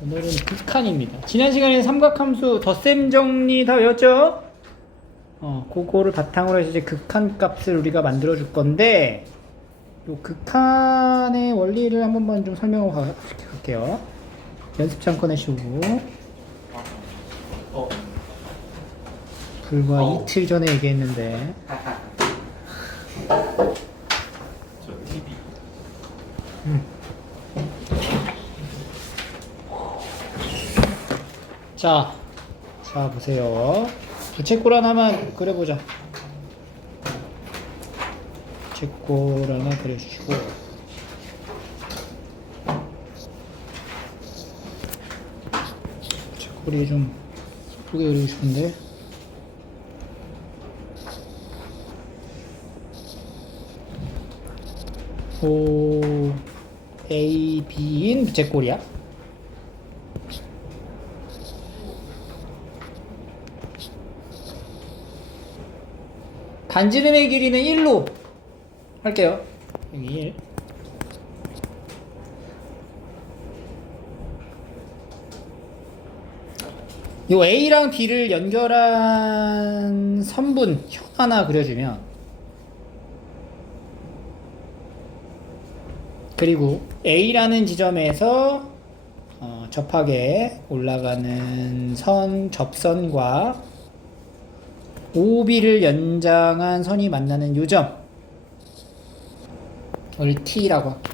오늘은 극한입니다. 지난 시간에 삼각함수 덧셈 정리 다 외웠죠? 그거를 바탕으로 해서 이제 극한 값을 우리가 만들어 줄 건데, 요 극한의 원리를 한 번만 좀 설명하고 갈게요. 연습장 꺼내시고. 불과 이틀 전에 얘기했는데. 저 TV. 자 보세요. 부채꼴 하나만 그려보자. 부채꼴 하나 그려주시고, 부채꼴이 좀 예쁘게 그리고 싶은데, O, A, B인 부채꼴이야. 반지름의 길이는 1로 할게요. 여기 1. 요 A랑 B를 연결한 선분 현 하나 그려주면, 그리고 A라는 지점에서 접하게 올라가는 선 접선과 OB를 연장한 선이 만나는 요점, 을 T라고 할게.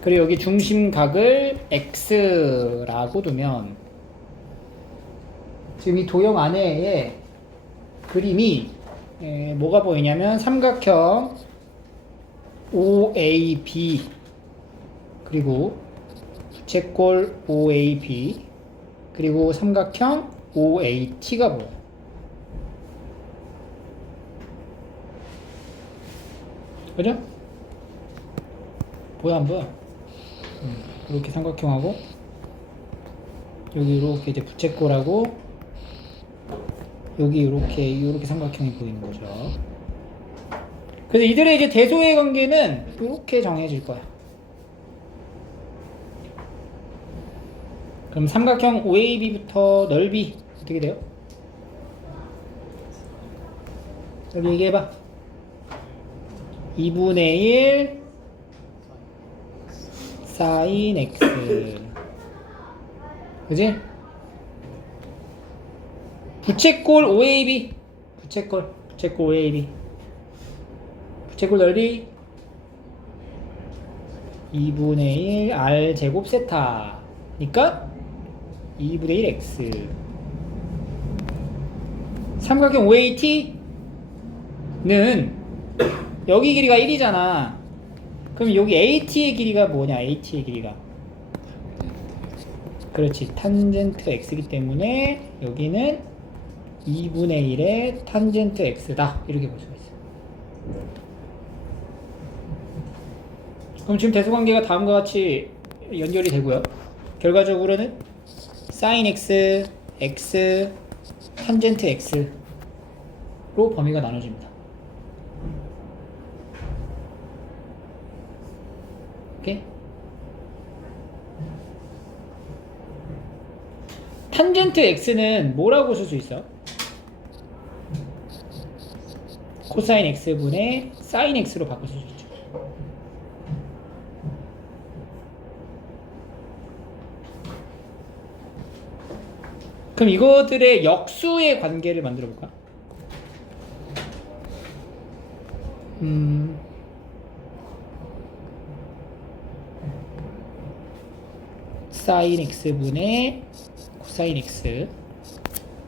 그리고 여기 중심각을 X라고 두면, 지금 이 도형 안에 그림이 뭐가 보이냐면 삼각형 OAB, 그리고 부채꼴 OAB, 그리고 삼각형 OAT가 보여. 그죠? 보여 안 보여? 이렇게 삼각형하고, 여기 이렇게 이제 부채꼴하고, 여기 이렇게 삼각형이 보이는 거죠. 그래서 이들의 이제 대소의 관계는 이렇게 정해질 거야. 그럼 삼각형 OAB부터 넓이 어떻게 돼요? 넓이 얘기해봐. 2분의 1 sin x, 그지? 부채꼴 OAB, 부채꼴 OAB, 부채꼴 넓이 2분의 1 r 제곱 세타니까 2분의 1 x. 삼각형 OAT는 여기 길이가 1이잖아. 그럼 여기 AT의 길이가 뭐냐? AT의 길이가, 그렇지, 탄젠트 x이기 때문에 여기는 2분의 1의 탄젠트 x다, 이렇게 볼 수가 있어. 그럼 지금 대소관계가 다음과 같이 연결이 되고요. 결과적으로는 sin x, x, 탄젠트 x로 범위가 나눠집니다. 오케이? 탄젠트 x는 뭐라고 쓸 수 있어? 코사인 x분의 사인 x로 바꿀 수 있죠. 그럼 이것들의 역수의 관계를 만들어 볼까? 사인 x분의 코사인 x,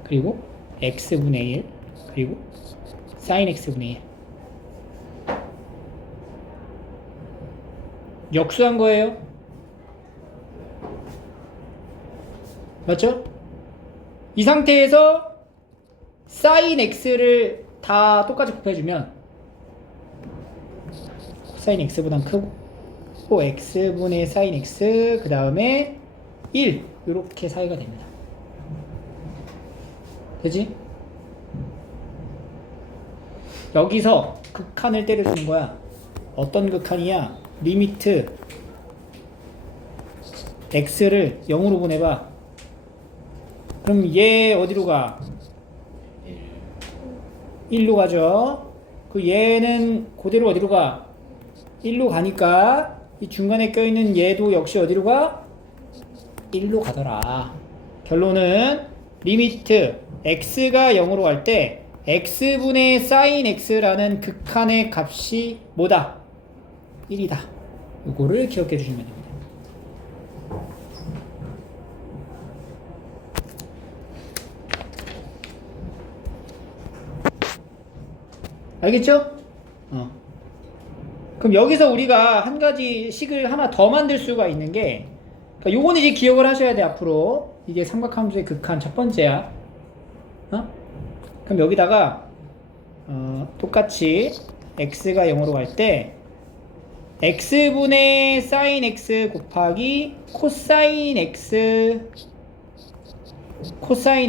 그리고 x분의 1, 그리고 사인 x분의 1. 역수한 거예요. 맞죠? 이 상태에서 사인 x를 다 똑같이 곱해주면 코사인 x보다 크고 x분의 사인 x, 그 다음에 1, 이렇게 사이가 됩니다. 그지? 여기서 극한을 때려주는 거야. 어떤 극한이야? 리미트 x를 0으로 보내봐. 그럼 얘 어디로 가? 1로 가죠. 그 얘는 그대로 어디로 가? 1로 가니까 이 중간에 껴있는 얘도 역시 어디로 가? 1로 가더라. 결론은 리미트 x가 0으로 갈 때 x분의 sin x라는 극한의 값이 뭐다? 1이다. 이거를 기억해 주시면 됩니다. 알겠죠? 그럼 여기서 우리가 한 가지 식을 하나 더 만들 수가 있는 게, 그러니까 요거는 이제 기억을 하셔야 돼. 앞으로 이게 삼각함수의 극한 첫 번째야. 그럼 여기다가 똑같이 x가 0으로 갈 때 x분의 sin x 곱하기 코사인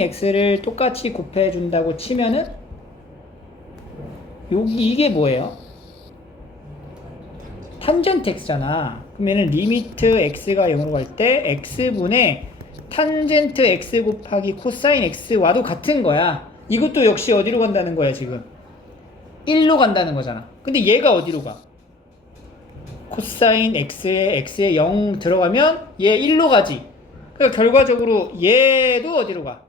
x를 똑같이 곱해 준다고 치면은 여기 이게 뭐예요? 탄젠트 x잖아. 그러면은 리미트 x가 0으로 갈 때 x분의 탄젠트 x 곱하기 코사인 x와도 같은 거야. 이것도 역시 어디로 간다는 거야 지금? 1로 간다는 거잖아. 근데 얘가 어디로 가? 코사인 x에 0 들어가면 얘 1로 가지. 그러니까 결과적으로 얘도 어디로 가?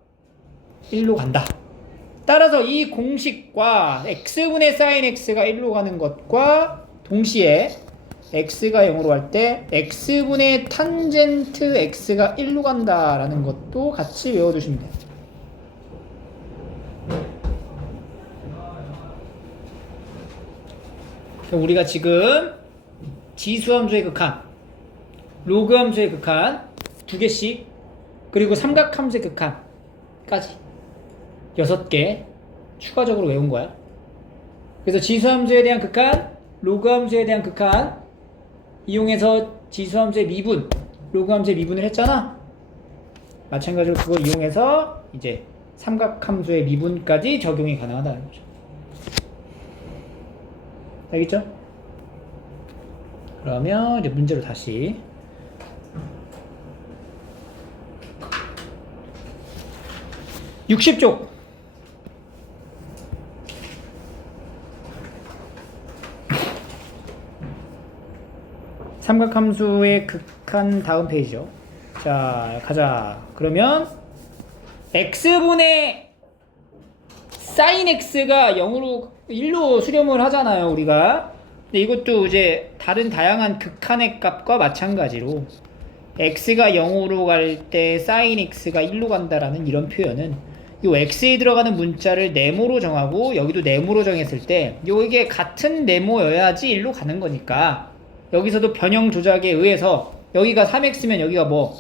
1로 간다. 따라서 이 공식과 x분의 sin x가 1로 가는 것과 동시에 x가 0으로 갈 때 x분의 탄젠트 x가 1로 간다라는 것도 같이 외워두시면 돼요. 우리가 지금 지수함수의 극한, 로그함수의 극한 두 개씩, 그리고 삼각함수의 극한까지 6개 추가적으로 외운 거야. 그래서 지수함수에 대한 극한, 로그함수에 대한 극한 이용해서 지수함수의 미분, 로그함수의 미분을 했잖아. 마찬가지로 그걸 이용해서 이제 삼각함수의 미분까지 적용이 가능하다는 거죠. 알겠죠? 그러면 이제 문제로 다시 60쪽 삼각함수의 극한 다음 페이지죠. 자, 가자. 그러면 x분의 sin x가 0으로 1로 수렴을 하잖아요, 우리가. 근데 이것도 이제 다른 다양한 극한의 값과 마찬가지로 x가 0으로 갈 때 sin x가 1로 간다라는 이런 표현은 이 x에 들어가는 문자를 네모로 정하고 여기도 네모로 정했을 때 이게 같은 네모여야지 1로 가는 거니까 여기서도 변형 조작에 의해서 여기가 3x면 여기가 뭐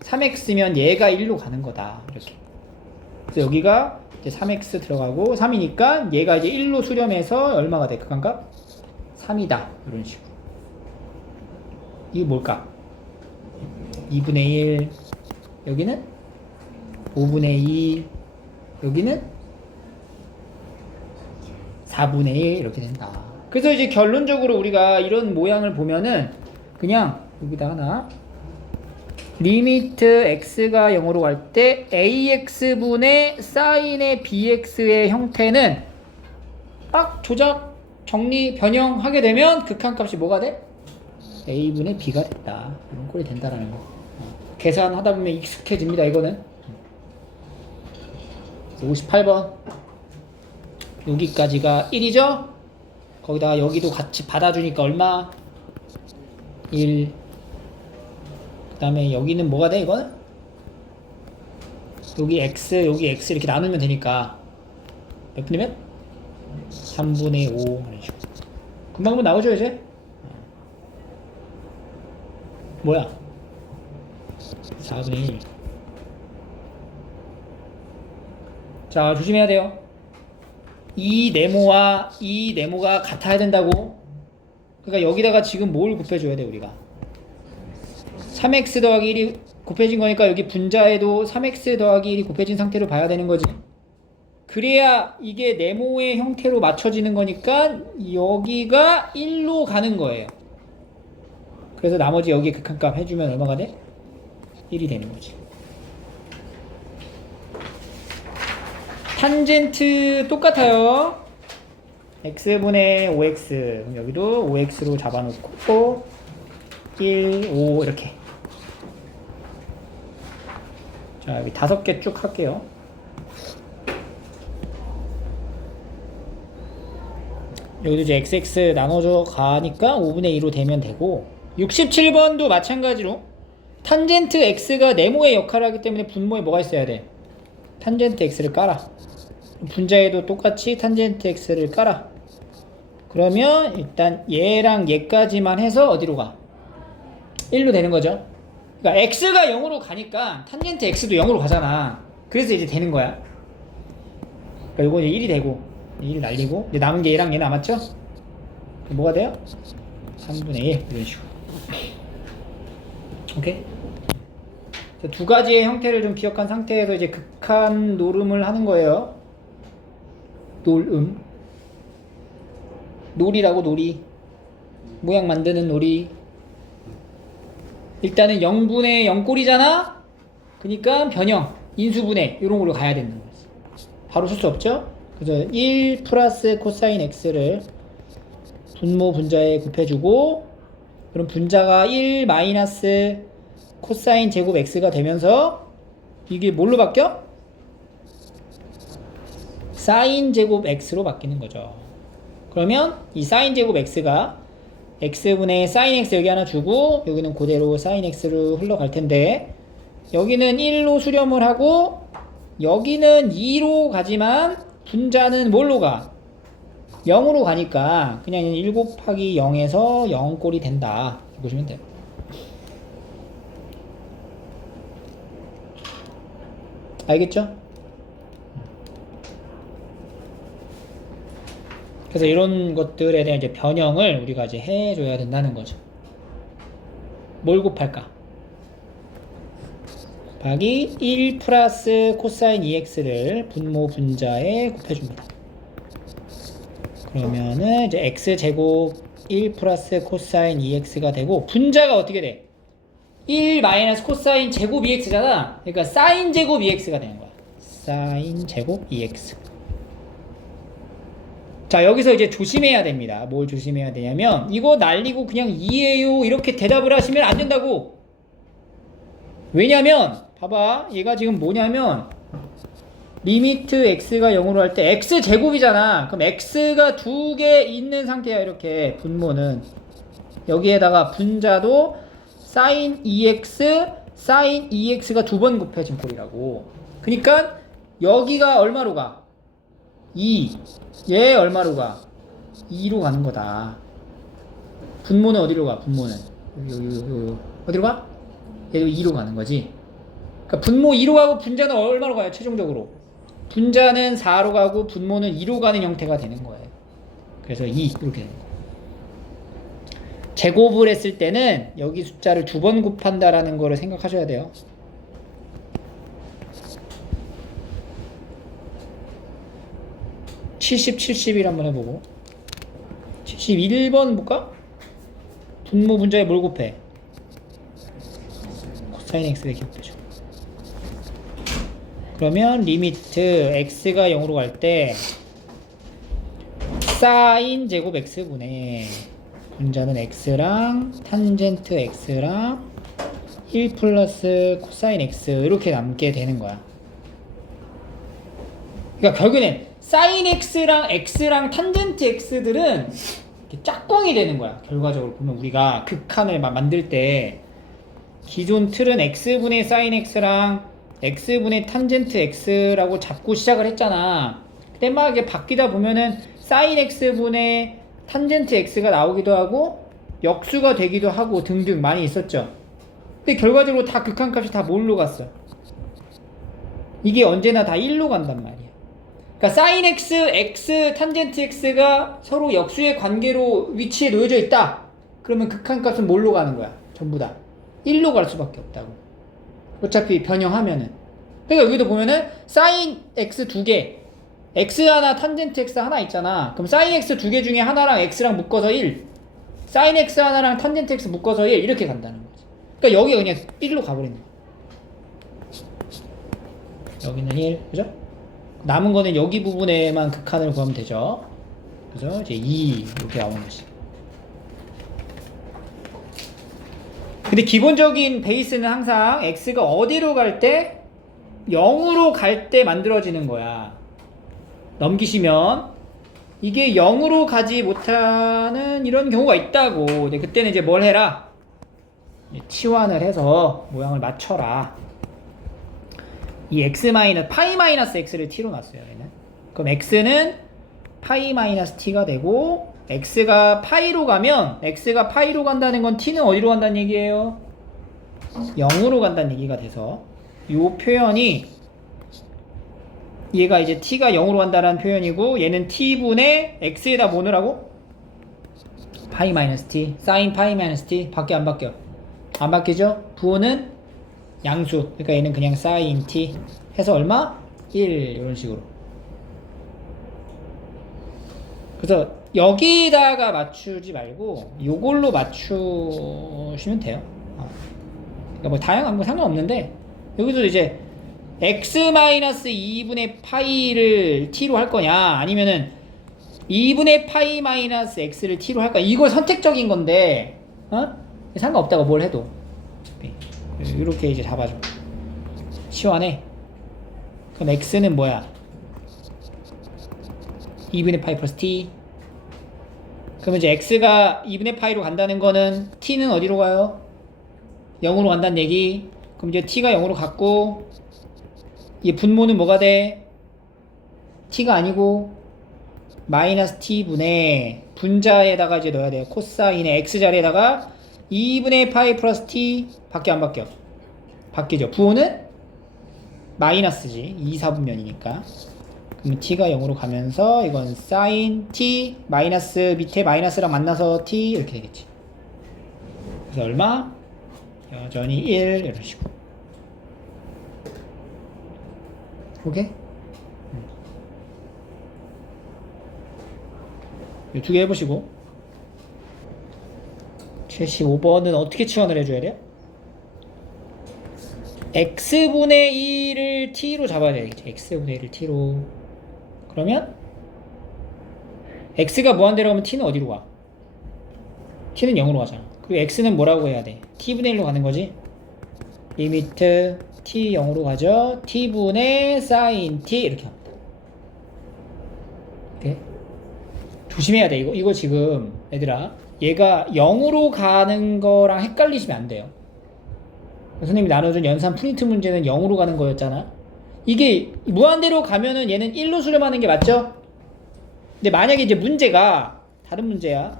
3x면 얘가 1로 가는 거다. 이렇게. 그래서 여기가 이제 3x 들어가고 3이니까 얘가 이제 1로 수렴해서 얼마가 돼? 극한값? 3이다. 이런 식으로. 이게 뭘까? 2분의 1. 여기는 5분의 2. 여기는 4분의 1. 이렇게 된다. 그래서 이제 결론적으로 우리가 이런 모양을 보면은 그냥 여기다 하나 리미트 x가 0으로 갈 때 ax분의 sin의 bx의 형태는 딱 조작, 정리, 변형하게 되면 극한값이 뭐가 돼? a분의 b가 됐다. 이런 꼴이 된다라는 거. 계산하다 보면 익숙해집니다. 이거는 58번 여기까지가 1이죠? 거기다가 여기도 같이 받아주니까 얼마? 1. 그 다음에 여기는 뭐가 돼, 이거는? 여기 x 이렇게 나누면 되니까 몇 분의 몇? 3분의 5. 금방 한번 나오죠, 이제? 뭐야? 4분의 1. 자, 조심해야 돼요. 이 네모와 이 네모가 같아야 된다고. 그러니까 여기다가 지금 뭘 곱해줘야 돼, 우리가? 3x 더하기 1이 곱해진 거니까 여기 분자에도 3x 더하기 1이 곱해진 상태로 봐야 되는 거지. 그래야 이게 네모의 형태로 맞춰지는 거니까 여기가 1로 가는 거예요. 그래서 나머지 여기 극한값 해주면 얼마가 돼? 1이 되는 거지. 탄젠트 똑같아요. x분의 5x. 그럼 여기도 5x로 잡아놓고 1, 5 이렇게. 자, 여기 5개 쭉 할게요. 여기도 이제 xx 나눠져 가니까 5분의 2로 되면 되고, 67번도 마찬가지로 탄젠트 x가 네모의 역할을 하기 때문에 분모에 뭐가 있어야 돼? 탄젠트 x를 깔아. 분자에도 똑같이 탄젠트 x를 깔아. 그러면 일단 얘랑 얘까지만 해서 어디로 가? 1로 되는 거죠. 그러니까 x가 0으로 가니까 탄젠트 x도 0으로 가잖아. 그래서 이제 되는 거야. 그러니까 이거 이제 1이 되고 1을 날리고 이제 남은 게 얘랑 얘 남았죠? 뭐가 돼요? 3분의 1 이런 식으로. 오케이? 두 가지의 형태를 좀 기억한 상태에서 이제 극한 노름을 하는 거예요. 놀이라고, 놀이. 모양 만드는 놀이. 일단은 0분의 0꼴이잖아? 그러니까 변형, 인수분해 이런 걸로 가야 되는 거지. 바로 쓸 수 없죠? 그래서 1 플러스 코사인 x를 분모 분자에 곱해주고, 그럼 분자가 1 마이너스 코사인 제곱 x가 되면서 이게 뭘로 바뀌어? 사인 제곱 x로 바뀌는 거죠. 그러면 이 사인 제곱 x가 x분의 사인 x 여기 하나 주고, 여기는 그대로 사인 x로 흘러갈 텐데, 여기는 1로 수렴을 하고 여기는 2로 가지만 분자는 뭘로 가? 0으로 가니까 그냥 1 곱하기 0에서 0꼴이 된다. 이렇게 보시면 돼요. 알겠죠? 그래서 이런 것들에 대한 이제 변형을 우리가 이제 해줘야 된다는 거죠. 뭘 곱할까? 곱하기 1 플러스 코사인 2x를 분모 분자에 곱해줍니다. 그러면은 이제 x제곱 1 플러스 코사인 2x가 되고, 분자가 어떻게 돼? 1 마이너스 코사인 제곱 2x잖아. 그러니까 사인 제곱 2x가 되는 거야. 사인 제곱 2x. 자, 여기서 이제 조심해야 됩니다. 뭘 조심해야 되냐면, 이거 날리고 그냥 2예요 이렇게 대답을 하시면 안 된다고. 왜냐면 봐봐, 얘가 지금 뭐냐면 리미트 x가 0으로 할 때 x제곱이잖아. 그럼 x가 2개 있는 상태야. 이렇게 분모는 여기에다가 분자도 sin 2x sin 2x가 2번 곱해진 꼴이라고. 그러니까 여기가 얼마로 가? 2. 얘 얼마로 가? 2로 가는 거다. 분모는 어디로 가? 분모는 여기. 어디로 가? 얘도 2로 가는 거지. 그러니까 분모 2로 가고 분자는 얼마로 가요? 최종적으로 분자는 4로 가고 분모는 2로 가는 형태가 되는 거예요. 그래서 2 이렇게 되는 거예요. 제곱을 했을 때는 여기 숫자를 2번 곱한다라는 거를 생각하셔야 돼요. (70, 71) 한번 해보고, 71번 볼까? 분모 분자에 뭘 곱해? 코사인 x를 곱해줘. 그러면 리미트 x가 0으로 갈 때 사인 제곱 x분의 분자는 x랑 탄젠트 x랑 1 플러스 코사인 x 이렇게 남게 되는 거야. 그러니까 결국에는 사인 x랑 x랑 탄젠트 x들은 짝꿍이 되는 거야. 결과적으로 보면 우리가 극한을 만들 때 기존 틀은 x분의 사인 x랑 x분의 탄젠트 x라고 잡고 시작을 했잖아. 근데 막 이게 바뀌다 보면은 사인 x분의 탄젠트 x가 나오기도 하고 역수가 되기도 하고 등등 많이 있었죠. 근데 결과적으로 다 극한값이 다 뭘로 갔어? 이게 언제나 다 1로 간단 말이야. 그러니까 사인 x, x, 탄젠트 x가 서로 역수의 관계로 위치에 놓여져 있다. 그러면 극한값은 뭘로 가는 거야? 전부 다 1로 갈 수밖에 없다고. 어차피 변형하면은. 그러니까 여기도 보면은 사인 x 2개, x 하나, 탄젠트 x 하나 있잖아. 그럼 사인 x 2개 중에 하나랑 x랑 묶어서 1, 사인 x 하나랑 탄젠트 x 묶어서 1 이렇게 간다는 거지. 그러니까 여기 그냥 1로 가버리는 거야. 여기는 1, 그죠? 남은 거는 여기 부분에만 극한을 구하면 되죠. 그래서 이제 2 이렇게 나오는 거지. 근데 기본적인 베이스는 항상 x가 어디로 갈 때 0으로 갈 때 만들어지는 거야. 넘기시면 이게 0으로 가지 못하는 이런 경우가 있다고. 근데 그때는 이제 뭘 해라? 치환을 해서 모양을 맞춰라. 이 x 파이 마이너스 x를 t로 놨어요. 얘는. 그럼 x는 파이 마이너스 t가 되고 x가 파이로 간다는 건 t는 어디로 간다는 얘기예요? 0으로 간다는 얘기가 돼서 이 표현이 얘가 이제 t가 0으로 간다는 표현이고 얘는 t분의 x에다 뭐 넣으라고? 파이 마이너스 t, 사인 파이 마이너스 t 밖에 안 바뀌어. 안 바뀌죠? 부호는 양수. 그러니까 얘는 그냥 사인 t 해서 얼마? 1 이런 식으로. 그래서 여기다가 맞추지 말고 요걸로 맞추시면 돼요. 그러니까 뭐 다양한 거 상관없는데 여기서 이제 x-2분의 파이를 t로 할 거냐 아니면은 2분의 파이 마이너스 x를 t로 할 거냐 이거 선택적인 건데 상관없다고 뭘 해도 이렇게 이제 잡아줘. 시원해. 그럼 x는 뭐야? 2분의 파이 플러스 t. 그러면 이제 x가 2분의 파이로 간다는 거는 t는 어디로 가요? 0으로 간다는 얘기. 그럼 이제 t가 0으로 갔고 이 분모는 뭐가 돼? t가 아니고 마이너스 t분의 분자에다가 이제 넣어야 돼요. 코사인의 x자리에다가 2분의 파이 플러스 t 밖에 안 바뀌어. 바뀌죠. 부호는 마이너스지. 2, 4분면이니까. 그럼 t가 0으로 가면서 이건 사인 t 마이너스 밑에 마이너스랑 만나서 t 이렇게 되겠지. 그래서 얼마? 여전히 1 이런 식으로. 오케이? 이 두 개 해보시고 75번은 어떻게 치환을 해줘야 돼요? x분의 1을 t로 잡아야 되겠지. x분의 1을 t로. 그러면 x가 무한대로 가면 t는 어디로 가? t는 0으로 가잖아. 그리고 x는 뭐라고 해야 돼? t분의 1로 가는 거지. 리미트 t 0으로 가죠. t분의 sin t 이렇게 합니다. 오케이? 조심해야 돼. 이거 지금 얘들아 얘가 0으로 가는 거랑 헷갈리시면 안 돼요. 선생님이 나눠준 연산 프린트 문제는 0으로 가는 거였잖아. 이게 무한대로 가면은 얘는 1로 수렴하는 게 맞죠? 근데 만약에 이제 문제가 다른 문제야.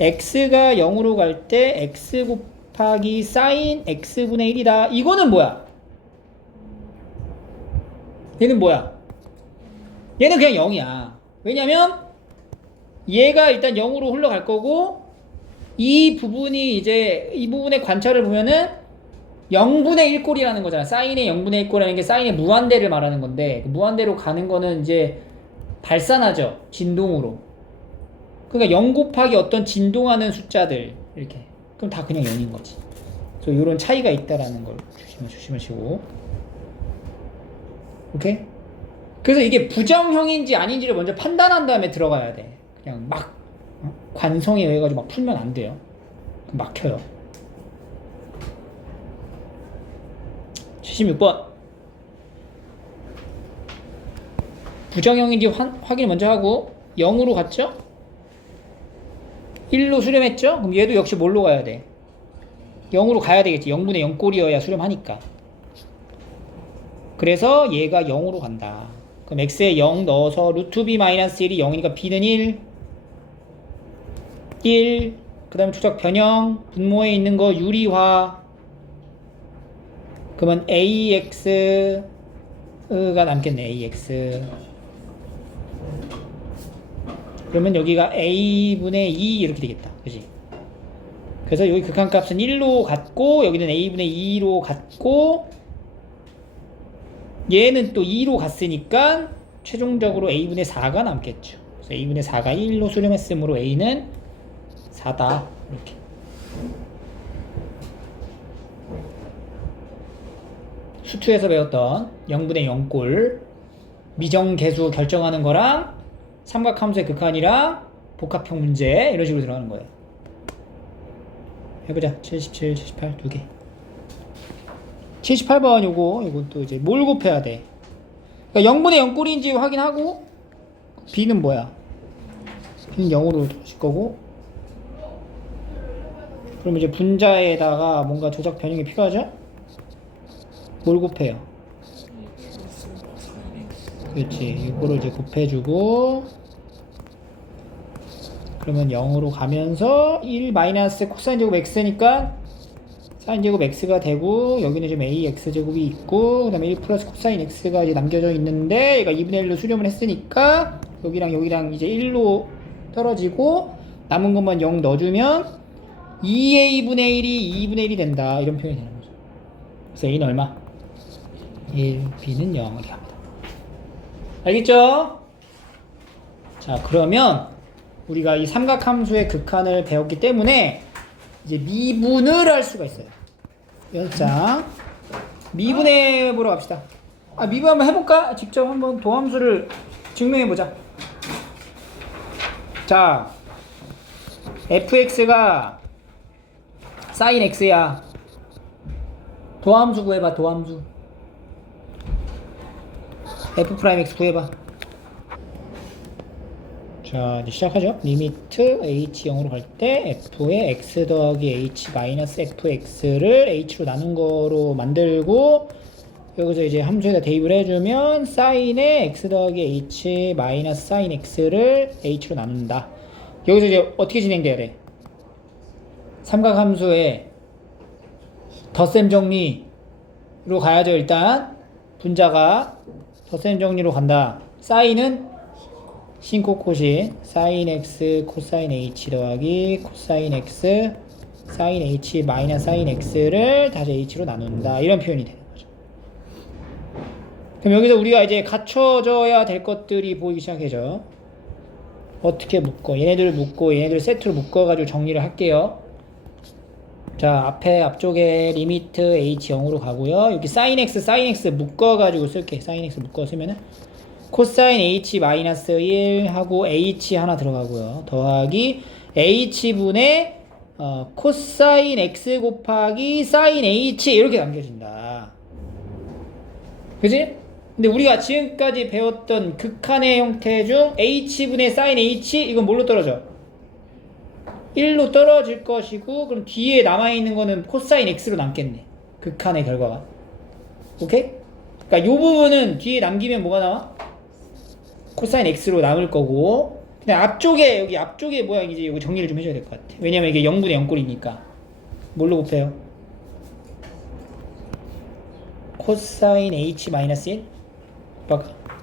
x가 0으로 갈 때 x 곱하기 sin x분의 1이다. 이거는 뭐야? 얘는 뭐야? 얘는 그냥 0이야. 왜냐면 얘가 일단 0으로 흘러갈 거고 이 부분이 이제 이 부분의 관찰을 보면은 0분의 1꼴이라는 거잖아. 사인의 0분의 1꼴이라는 게 사인의 무한대를 말하는 건데 무한대로 가는 거는 이제 발산하죠. 진동으로. 그러니까 0 곱하기 어떤 진동하는 숫자들 이렇게. 그럼 다 그냥 0인 거지. 그래서 이런 차이가 있다라는 걸 조심하시고. 오케이? 그래서 이게 부정형인지 아닌지를 먼저 판단한 다음에 들어가야 돼. 그냥 막 관성에 의해 가지고 막 풀면 안 돼요. 막혀요. 76번. 부정형인지 확인 먼저 하고 0으로 갔죠? 1로 수렴했죠? 그럼 얘도 역시 뭘로 가야 돼? 0으로 가야 되겠지. 0분의 0꼴이어야 수렴하니까. 그래서 얘가 0으로 간다. 그럼 x에 0 넣어서 루트 b 마이너스 1이 0이니까 b는 1. 그 다음에 추적 변형. 분모에 있는 거 유리화. 그러면 ax가 남겠네. ax. 그러면 여기가 a분의 2 이렇게 되겠다. 그지? 그래서 여기 극한값은 1로 갔고 여기는 a분의 2로 갔고 얘는 또 2로 갔으니까 최종적으로 a분의 4가 남겠죠. 그래서 a분의 4가 1로 수렴했으므로 a는 4다. 이렇게. 수투에서 배웠던 0분의 0꼴 미정계수 결정하는 거랑 삼각함수의 극한이랑 복합형 문제 이런 식으로 들어가는 거예요. 해보자. 77, 78 두 개. 78번 요건 또 이제 뭘 곱해야 돼? 그러니까 0분의 0꼴인지 확인하고 b는 뭐야? b는 0으로 줄 거고 그럼 이제 분자에다가 뭔가 조작 변형이 필요하죠? 뭘 곱해요? 그렇지. 이거를 이제 곱해주고 그러면 0으로 가면서 1 마이너스 코사인 제곱 x니까 사인 제곱 x가 되고 여기는 지금 ax 제곱이 있고 그 다음에 1 플러스 코사인 x가 이제 남겨져 있는데 얘가 2분의 1로 수렴을 했으니까 여기랑 이제 1로 떨어지고 남은 것만 0 넣어주면 2a분의 1이 2분의 1이 된다 이런 표현이 되는 거죠. 그래서 a는 얼마? 1, b는 0 이렇게 합니다. 알겠죠? 자 그러면 우리가 이 삼각함수의 극한을 배웠기 때문에 이제 미분을 할 수가 있어요. 자 미분해 보러 갑시다. 미분 한번 해볼까? 직접 한번 도함수를 증명해보자. 자 fx가 sin x야. 도함수 구해봐. 도함수 f'x 구해봐. 자 이제 시작하죠. 리미트 h 0으로 갈 때 f의 x 더하기 h 마이너스 fx를 h로 나눈 거로 만들고 여기서 이제 함수에다 대입을 해주면 sin의 x 더하기 h 마이너스 sin x를 h로 나눈다. 여기서 이제 어떻게 진행돼야 돼? 삼각함수의 덧셈 정리로 가야죠. 일단 분자가 덧셈 정리로 간다. sin은 신, 코, 코신 sin x 코사인 h 더하기 코사인 x sin h 마이너스 sin x를 다시 h로 나눈다. 이런 표현이 되는 거죠. 그럼 여기서 우리가 이제 갖춰져야 될 것들이 보이기 시작해죠. 어떻게 묶어? 얘네들 묶고 얘네들 세트로 묶어가지고 정리를 할게요. 자 앞쪽에 리미트 h 0으로 가고요. 여기 sin x 묶어가지고 쓸게. sin x 묶어 쓰면은 코사인 h 마이너스 1 하고 h 하나 들어가고요. 더하기 h분의 코사인 x 곱하기 sin h 이렇게 남겨진다. 그지? 근데 우리가 지금까지 배웠던 극한의 형태 중 h분의 sin h 이건 뭘로 떨어져? 1로 떨어질 것이고 그럼 뒤에 남아있는 거는 코사인 x로 남겠네. 극한의 결과가. 오케이? 그러니까 요 부분은 뒤에 남기면 뭐가 나와? 코사인 x로 남을 거고 그냥 앞쪽에 여기 앞쪽에 모양이지 이거 정리를 좀 해줘야 될 것 같아. 왜냐면 이게 0분의 0꼴이니까 뭘로 곱해요? 코사인 h 마이너스 1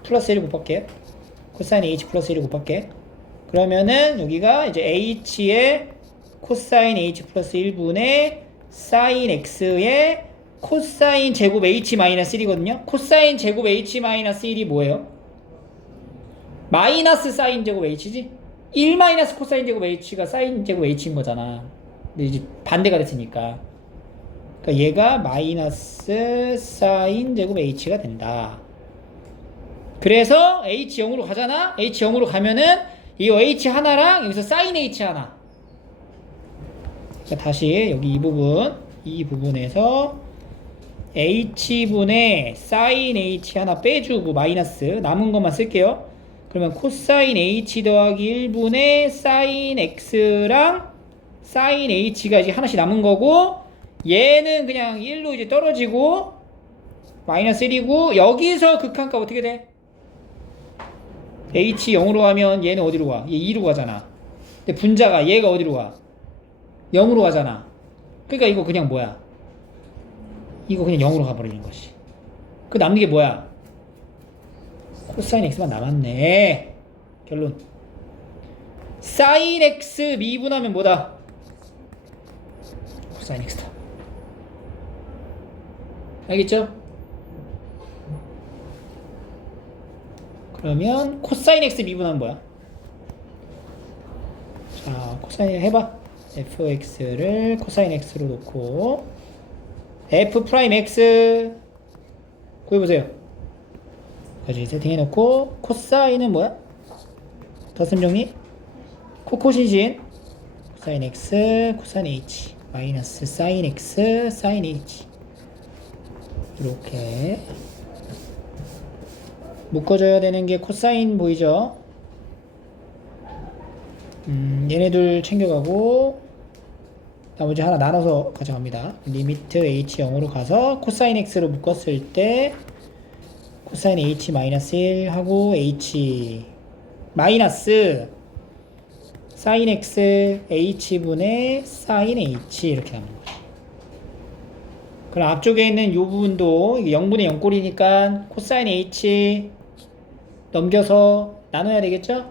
플러스 1을 곱할게요. 코사인 h 플러스 1을 곱할게. 그러면은 여기가 이제 h의 코사인 h 플러스 1분의 사인 x의 코사인 제곱 h 마이너스 1이거든요. 코사인 제곱 h 마이너스 1이 뭐예요? 마이너스 사인 제곱 h지? 1 마이너스 코사인 제곱 h가 사인 제곱 h인 거잖아. 근데 이제 반대가 됐으니까. 그러니까 얘가 마이너스 사인 제곱 h가 된다. 그래서 h 0으로 가잖아. h 0으로 가면은 이 h 하나랑 여기서 사인 h 하나. 그러니까 다시 여기 이 부분에서 h분의 사인 h 하나 빼주고 마이너스 남은 것만 쓸게요. 그러면 코사인 h 더하기 1분의 사인 x랑 사인 h가 이제 하나씩 남은 거고 얘는 그냥 1로 이제 떨어지고 마이너스 1이고 여기서 극한값 어떻게 돼? h 0으로 가면 얘는 어디로 가? 얘 2로 가잖아. 근데 분자가 얘가 어디로 가? 0으로 가잖아. 그러니까 이거 그냥 뭐야? 이거 그냥 0으로 가버리는 것이. 그 남는 게 뭐야? 코사인 x만 남았네. 결론. 사인 x 미분하면 뭐다? 코사인 x다. 알겠죠? 그러면 코사인 x 미분하면 뭐야? 자, 코사인 해봐. fx를 코사인 x로 놓고 f 프라임 x 구해보세요. 다시 세팅해놓고 코사인은 뭐야? 덧셈 정리. 코코시신 코사인 x 코사인 h 마이너스 사인 x 사인 h 이렇게 묶어줘야 되는 게 코사인 보이죠? 얘네들 챙겨가고 나머지 하나 나눠서 가져갑니다. 리미트 h 0으로 가서 코사인 x로 묶었을 때 코사인 h 마이너스 1 하고 h 마이너스 사인 x h분의 사인 h 이렇게 남는 거죠. 그럼 앞쪽에 있는 이 부분도 0분의 0꼴이니까 코사인 h 넘겨서 나눠야 되겠죠?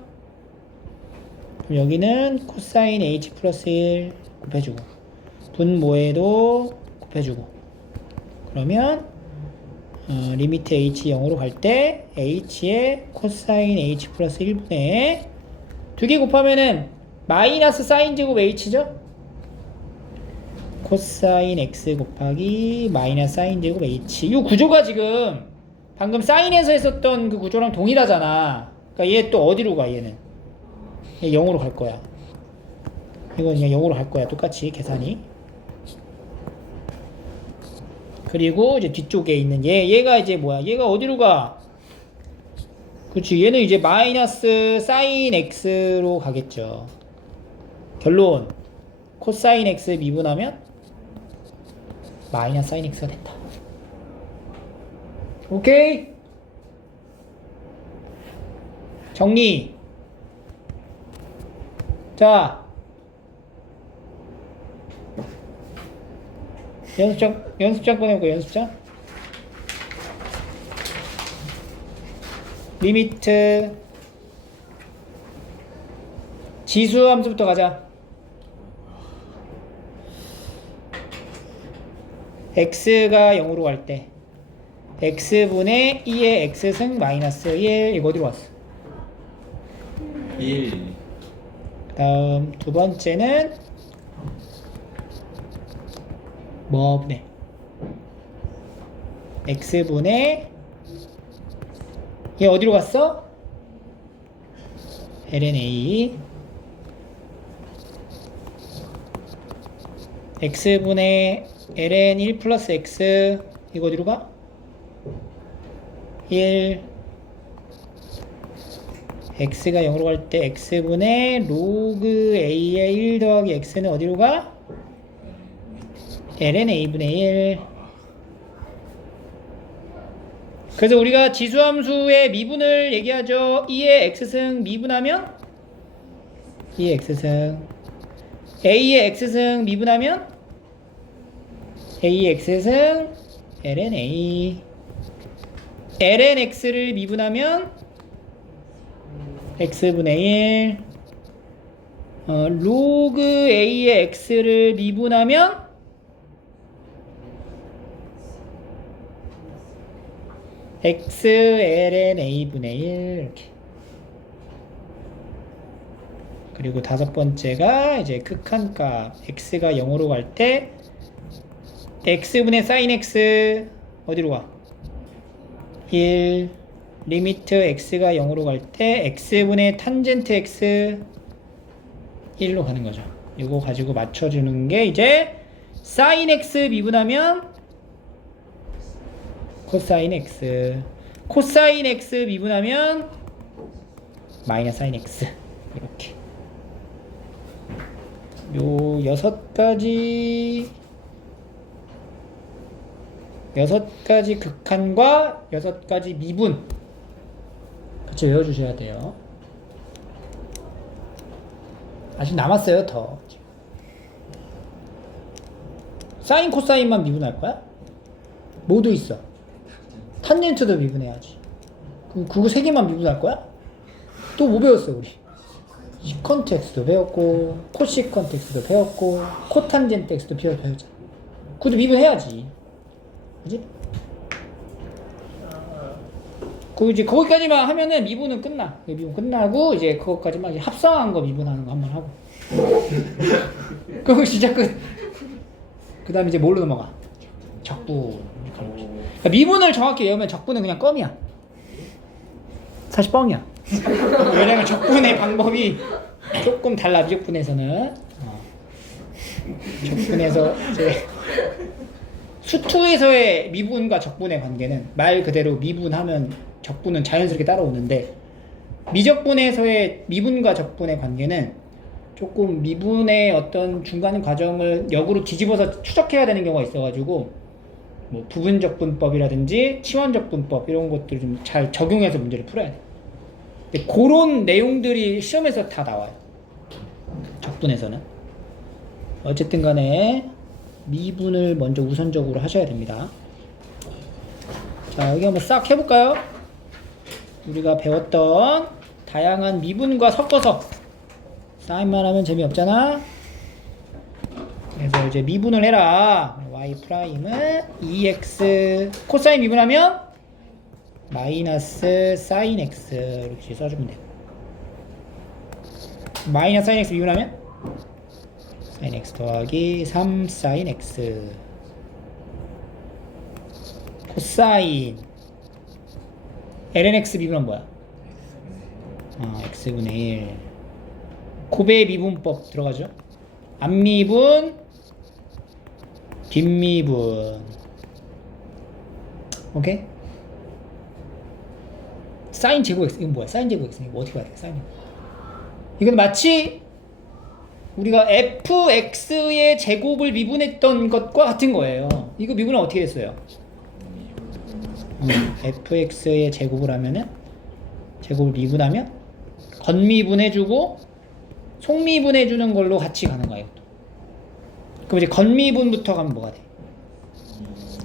그럼 여기는 코사인 h 플러스 1 곱해주고 분모에도 곱해주고 그러면 리미트 h 0으로 갈 때 h에 코사인 h 플러스 1분의 두 개 곱하면은 마이너스 사인 제곱 h죠? 코사인 x 곱하기 마이너스 사인 제곱 h. 이 구조가 지금 방금 사인에서 했었던 그 구조랑 동일하잖아. 그러니까 얘 또 어디로 가 얘는? 얘 0으로 갈 거야. 이건 그냥 0으로 갈 거야. 똑같이 계산이. 그리고 이제 뒤쪽에 있는 얘가 이제 뭐야? 얘가 어디로 가? 그렇지. 얘는 이제 마이너스 사인 x로 가겠죠. 결론. 코사인 x 미분하면 마이너스 사인 x가 된다. 오케이? 정리. 자. 연습장 꺼내볼까, 연습장? 리미트. 지수 함수부터 가자. x가 0으로 갈 때 x분의 2의 x승 마이너스 1 이거 어디로 왔어? 1. 그 다음 두 번째는 뭐네 x분의 얘 어디로 갔어? ln x분의 ln 1 플러스 x 이거 어디로 가? 1 x가 0으로 갈 때 x분의 로그 a의 1 더하기 x는 어디로 가? ln a분의 1. 그래서 우리가 지수함수의 미분을 얘기하죠. 2의 x승 미분하면 2의 x승 a의 x승 미분하면 a의 x승 ln a ln x를 미분하면 x분의 1 로그 a의 x를 미분하면 x ln a분의 1 이렇게. 그리고 다섯 번째가 이제 극한값 x가 0으로 갈 때 x분의 sin x 어디로 가? 1 리미트 x가 0으로 갈 때 x분의 탄젠트 x 1로 가는 거죠. 이거 가지고 맞춰주는 게 이제 sin x 미분하면 코사인 x 코사인 x 미분하면 마이너스 사인 x 이렇게 요 여섯 가지 극한과 6가지 미분 같이 외워주셔야 돼요. 아직 남았어요. 더 사인 코사인만 미분할 거야? 뭐도 있어. 탄젠트도 미분해야지. 그거 3개만 미분할 거야? 또 뭐 배웠어 우리? 시컨텍스도 배웠고 코시컨텍스도 배웠고 코탄젠트 x도 배웠잖아. 그것도 미분해야지. 그지? 그 이제 거기까지만 하면은 미분은 끝나. 미분 끝나고 이제 그것까지만 이제 합성한 거 미분하는 거 한번 하고. 그거 진짜 끝. 그다음에 이제 뭘로 넘어가? 적분 이렇게 하는 거지. 그러니까 미분을 정확히 외우면 적분은 그냥 껌이야. 사실 뻥이야. 왜냐면 적분의 방법이 조금 달라. 미적분에서는 적분에서 이제 수투에서의 미분과 적분의 관계는 말 그대로 미분하면 적분은 자연스럽게 따라오는데, 미적분에서의 미분과 적분의 관계는 조금 미분의 어떤 중간 과정을 역으로 뒤집어서 추적해야 되는 경우가 있어가지고, 뭐 부분적분법이라든지 치원적분법 이런 것들을 좀 잘 적용해서 문제를 풀어야 돼. 근데 그런 내용들이 시험에서 다 나와요. 적분에서는. 어쨌든 간에 미분을 먼저 우선적으로 하셔야 됩니다. 자, 여기 한번 싹 해볼까요? 우리가 배웠던 다양한 미분과 섞어서 사인만 하면 재미없잖아. 그래서 이제 미분을 해라. y 프라임은 2x 코사인 미분하면 마이너스 사인 x 이렇게 써주면 돼요. 마이너스 사인 x 미분하면 사인 x 더하기 3 사인 x 코사인 ln x 미분하면 뭐야? x분의 1 고배 미분법 들어가죠? 앞미분 뒷미분. 오케이? 사인 제곱 x 이건 뭐야? 사인 제곱 x 이거 어떻게 봐야 돼? 사인 제곱. 이건 마치 우리가 fx의 제곱을 미분했던 것과 같은 거예요. 이거 미분은 어떻게 됐어요? fx의 제곱을 하면은 제곱을 미분하면 건미분해주고 속미분해주는 걸로 같이 가는 거예요. 그럼 이제 건미분부터 가면 뭐가 돼?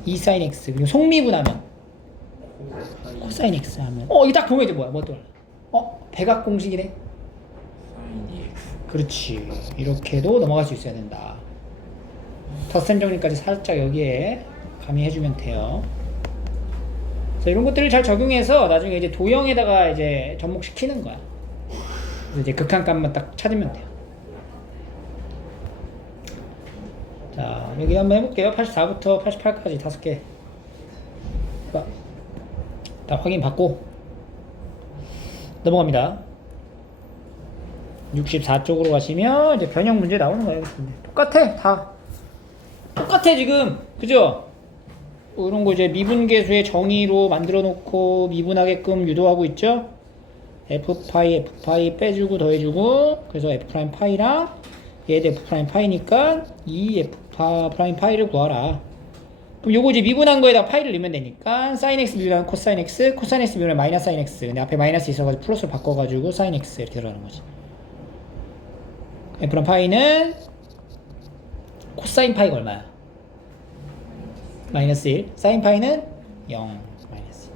2sin x. 그리고 속미분하면 코사인 x 하면 이거 딱 보면 이제 뭐야? 뭐 또? 백악 공식이네. 사인 2x. 그렇지. 이렇게도 넘어갈 수 있어야 된다. 덧셈 정리까지 살짝 여기에 가미해주면 돼요. 그래서 이런 것들을 잘 적용해서 나중에 이제 도형에다가 이제 접목시키는 거야. 그래서 이제 극한값만 딱 찾으면 돼요. 자, 여기 한번 해볼게요. 84부터 88까지 5개. 다 확인 받고 넘어갑니다. 64쪽으로 가시면 이제 변형 문제 나오는 거예요. 똑같아. 다 똑같아 지금. 그죠? 이런 거 이제 미분계수의 정의로 만들어 놓고 미분하게끔 유도하고 있죠? f파이 빼주고 더해주고, 그래서 f' 파이랑 얘도 f' 파이니까 이 f' 파이를 구하라. 그럼 요거 이제 미분한 거에다가 파이를 넣으면 되니까 sin x 미분하면 코사인 x, 코사인 x 미분하면 마이너스 사인 x. 근데 앞에 마이너스 있어가지고 플러스로 바꿔가지고 sin x 이렇게 들어가는 거지. f' 파이는 코사인 파이가 얼마야? 마이너스 1. 사인 파이는 0. 마이너스 1.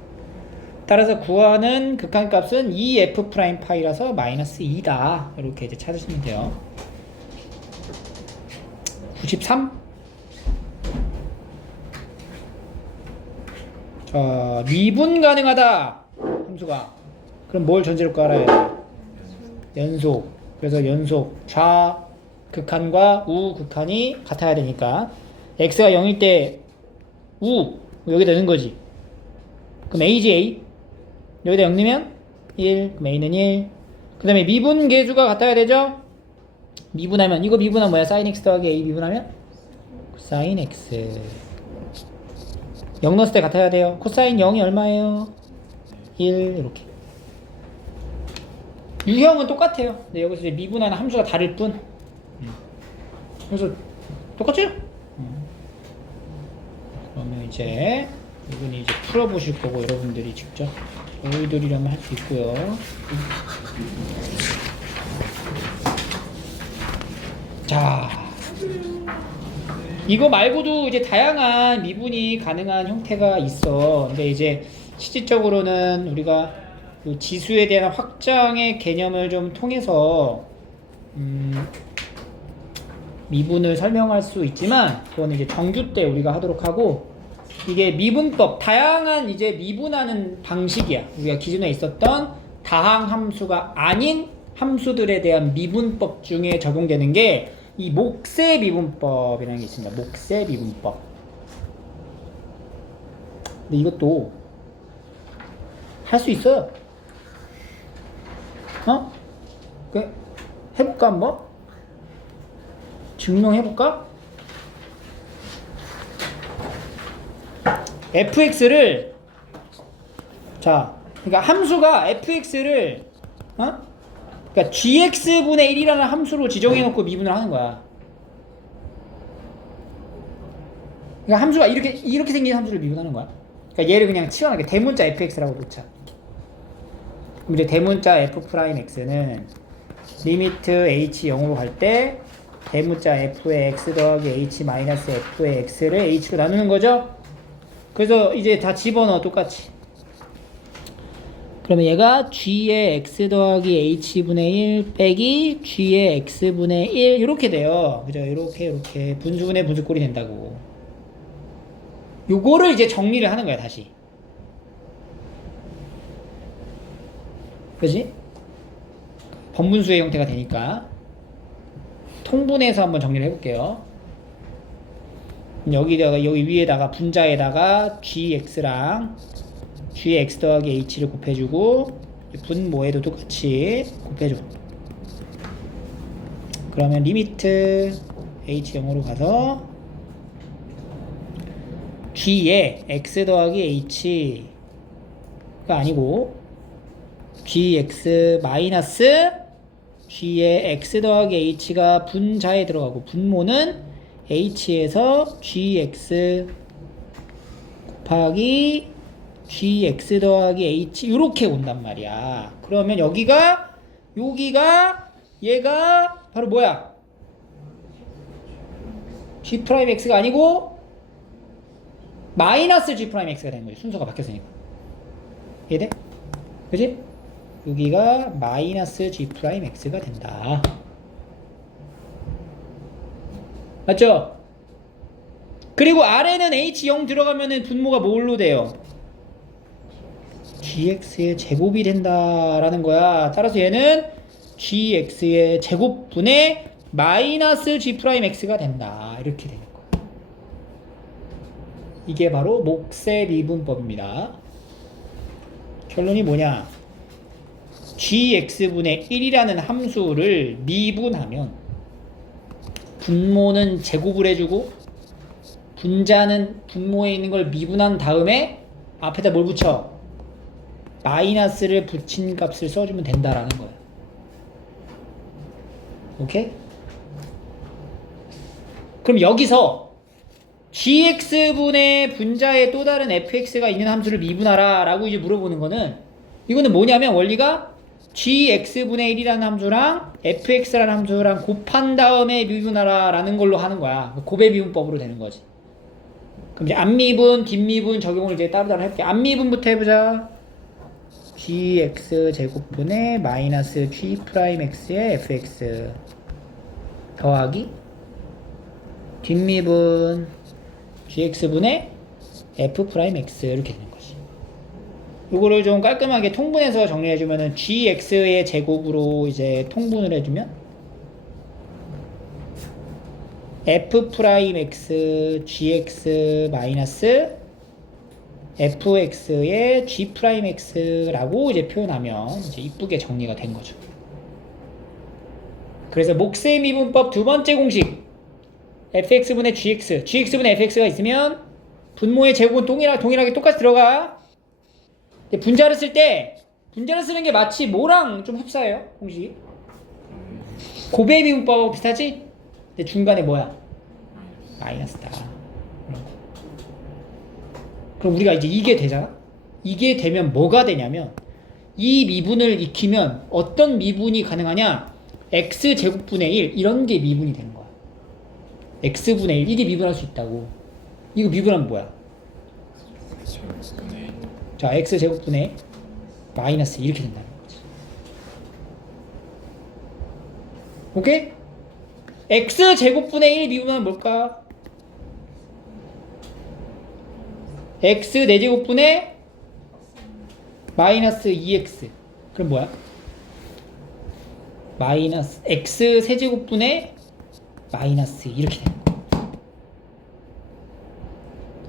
따라서 구하는 극한값은 2f' 파이라서 마이너스 2다. 이렇게 이제 찾으시면 돼요. 93. 자, 미분 가능하다. 함수가. 그럼 뭘 전제로 깔아야 돼? 연속. 그래서 연속 좌 극한과 우 극한이 같아야 되니까 x가 0일 때 우 여기다 넣는 거지. 그럼 a지 a. 여기다 0 넣으면 1. 그럼 a는 1. 그 다음에 미분 계수가 같아야 되죠? 미분하면 이거 미분하면 뭐야? sin x 더하기 a 미분하면 sin x. 0 넣었을 때 같아야 돼요. 코사인 0이 얼마예요? 1. 이렇게. 유형은 똑같아요. 근데 여기서 이제 미분하는 함수가 다를 뿐. 그래서 똑같죠? 그러면 이제 이분이 이제 풀어보실 거고 여러분들이 직접 저희들이라면 할 수 있고요. 자, 이거 말고도 이제 다양한 미분이 가능한 형태가 있어. 근데 이제 실질적으로는 우리가 그 지수에 대한 확장의 개념을 좀 통해서 미분을 설명할 수 있지만 그거는 이제 정규 때 우리가 하도록 하고, 이게 미분법, 다양한 이제 미분하는 방식이야. 우리가 기존에 있었던 다항 함수가 아닌 함수들에 대한 미분법 중에 적용되는 게 이 목세 미분법이라는 게 있습니다. 목세 미분법. 근데 이것도 할 수 있어요. 어? 그 해볼까 한번? 증명해볼까? fx를 자, 그러니까 함수가 fx를 그러니까 gx분의 1이라는 함수로 지정해놓고 미분을 하는 거야. 그러니까 함수가 이렇게 생긴 함수를 미분하는 거야. 그러니까 얘를 그냥 치환하게 대문자 fx라고 놓자. 그럼 이제 대문자 f'x는 리미트 h 0으로 갈 때 대문자 f의 x 더하기 h 마이너스 f의 x를 h로 나누는 거죠. 그래서 이제 다 집어넣어 똑같이. 그러면 얘가 g의 x 더하기 h분의 1 빼기 g의 x분의 1 이렇게 돼요. 그죠? 이렇게 분수분의 분수꼴이 된다고. 요거를 이제 정리를 하는 거야 다시. 그지? 번분수의 형태가 되니까 통분해서 한번 정리를 해볼게요. 여기 위에다가 분자에다가 gx랑 gx 더하기 h를 곱해주고 분모에도 똑같이 곱해줘. 그러면 리미트 h 0으로 가서 g의 x 더하기 h가 아니고 gx 마이너스 g의 x 더하기 h가 분자에 들어가고 분모는 h에서 gx 곱하기 gx 더하기 h 이렇게 온단 말이야. 그러면 여기가 얘가 바로 뭐야? g'x가 아니고 마이너스 g'x가 되는 거지. 순서가 바뀌었으니까. 이해돼? 그지? 여기가 마이너스 g'x가 된다. 맞죠? 그리고 아래는 h0 들어가면은 분모가 뭘로 돼요? gx의 제곱이 된다라는 거야. 따라서 얘는 gx의 제곱분의 마이너스 g'x가 된다. 이렇게 되는 거야. 이게 바로 목세 미분법입니다. 결론이 뭐냐? gx분의 1이라는 함수를 미분하면 분모는 제곱을 해주고 분자는 분모에 있는 걸 미분한 다음에 앞에다 뭘 붙여? 마이너스를 붙인 값을 써주면 된다라는 거예요. 오케이? 그럼 여기서 gx분의 분자에 또 다른 fx가 있는 함수를 미분하라 라고 이제 물어보는 거는 이거는 뭐냐면 원리가 gx분의 1이라는 함수랑 fx라는 함수랑 곱한 다음에 미분하라 라는 걸로 하는 거야. 곱의 미분법으로 되는 거지. 그럼 이제 앞미분, 뒷미분 적용을 이제 따로따로 해볼게. 앞미분부터 해보자. gx 제곱분의 마이너스 g'x의 fx 더하기 뒷미분 gx분의 f'x 이렇게 되는 거지. 요거를 좀 깔끔하게 통분해서 정리해주면은 gx의 제곱으로 이제 통분을 해주면 f'x gx 마이너스 fx의 g'x라고 이제 표현하면 이제 이쁘게 정리가 된 거죠. 그래서 목세 미분법 두 번째 공식 fx분의 gx분의 fx가 있으면 분모의 제곱은 동일하게 똑같이 들어가. 근데 분자를 쓰는 게 마치 뭐랑 좀 흡사해요? 공식이 곱의 미분법하고 비슷하지? 근데 중간에 뭐야? 마이너스다. 그럼 우리가 이제 이게 되잖아? 이게 되면 뭐가 되냐면 이 미분을 익히면 어떤 미분이 가능하냐? x제곱분의 1 이런 게 미분이 되는 거야. x분의 1 이게 미분할 수 있다고. 이거 미분하면 뭐야? 자, x제곱분의 마이너스 이렇게 된다는 거지. 오케이? x제곱분의 1 미분하면 뭘까? x 4제곱분의 마이너스 2x 그럼 뭐야? 마이너스 x 세제곱분의 마이너스 이렇게 되는 거야.